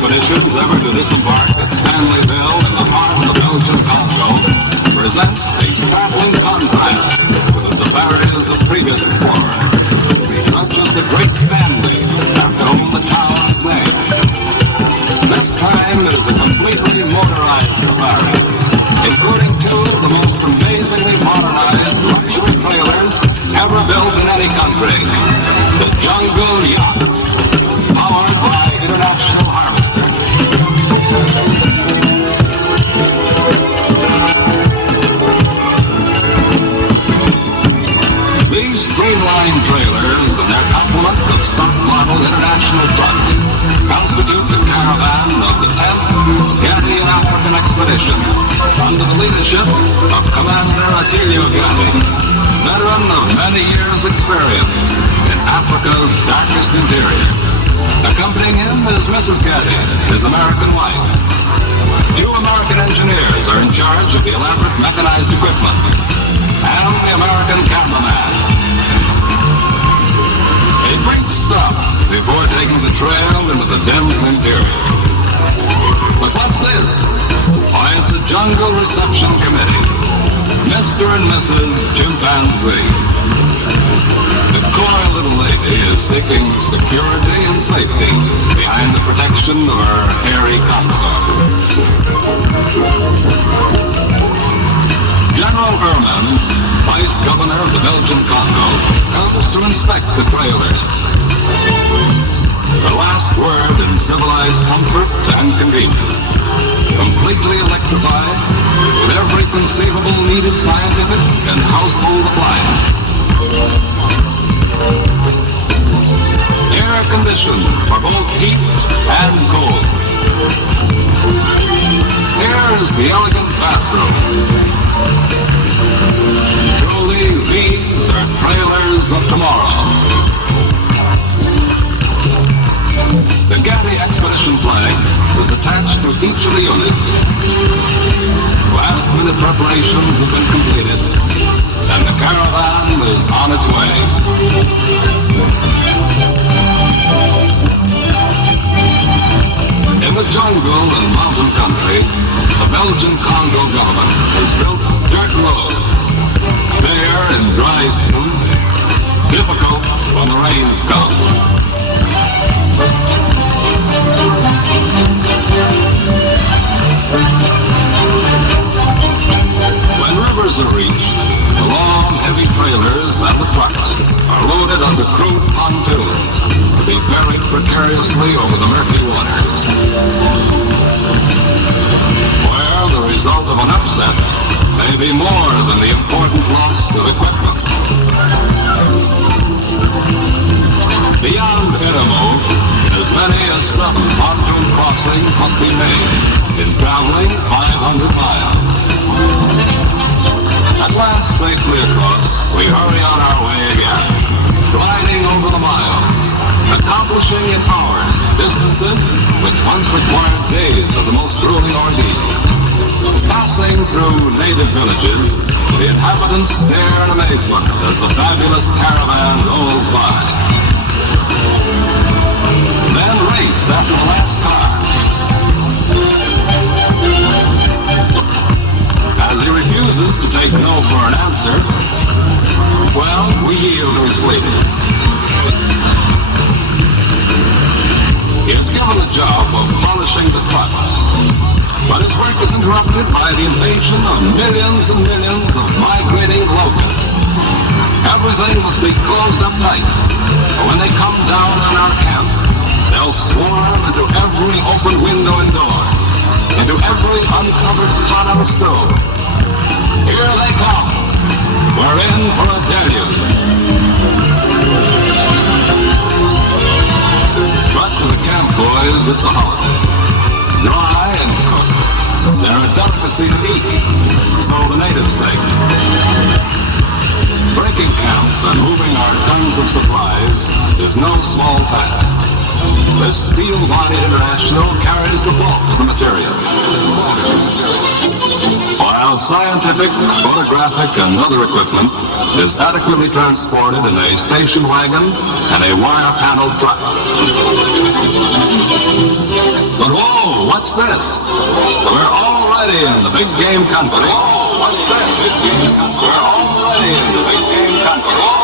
expeditions ever to disembark at Stanleyville in the heart of the Belgian Congo presents a startling contrast with the severities of previous explorers, such as the great Stanley, after whom the town is named. This time it is a completely motorized safari, including two of the most amazingly modernized luxury trailers ever built in any country, the Jungle Yachts, powered by International Harvester. These streamlined trailers and their complement of stock model international trucks constitute the caravan of the 10th Ghanaian African Expedition under the leadership of Commander Attilio Gatti, veteran of many years' experience in Africa's darkest interior. Accompanying him is Mrs. Gatti, his American wife. Two American engineers are in charge of the elaborate mechanized equipment, and the American cameraman. A brief stop before taking the trail into the dense interior. But what's this? Why, it's a jungle reception committee. Mr. and Mrs. Chimpanzee. The coy little lady is seeking security and safety behind the protection of her hairy consort. General Hermans, Vice Governor of the Belgian Congo, comes to inspect the trailers. The last word in civilized comfort and convenience. Completely electrified, with every conceivable needed scientific and household appliance. Air conditioned for both heat and cold. Here is the elegant bathroom. Truly, these are trailers of tomorrow. The Gatti Expedition flag is attached to each of the units. Last-minute preparations have been completed, and the caravan is on its way. In the jungle and mountain country, the Belgian Congo government has built dirt roads, bare and dry spoons, difficult when the rains come. When rivers are reached, the long, heavy trailers and the trucks are loaded onto crude pontoons to be ferried precariously over the murky waters, where the result of an upset may be more than the important loss of equipment. Beyond Eremo, as many as 7 pontoon crossings must be made in traveling 500 miles. At last, safely across, we hurry on our way again, gliding over the miles, accomplishing in hours distances which once required days of the most grueling ordeal. Passing through native villages, the inhabitants stare in amazement as the fabulous caravan rolls by. Then race after the last car. As he refuses to take no for an answer, well, we yield to his pleading. He is given the job of polishing the trucks, but his work is interrupted by the invasion of millions and millions of migrating locusts. Everything must be closed up tight, or when they come down on our camp, they'll swarm into every open window and door, into every uncovered pot on the stove. Here they come. We're in for a deluge. But for the camp boys, it's a holiday. Dry and cooked, they're a delicacy to eat, so the natives think. Breaking camp and moving our tons of supplies is no small task. This steel-bodied International carries the bulk of the material. While scientific, photographic, and other equipment is adequately transported in a station wagon and a wire-paneled truck. But whoa, what's this? We're already in the big game country. Whoa, what's this? We're already in the big game country.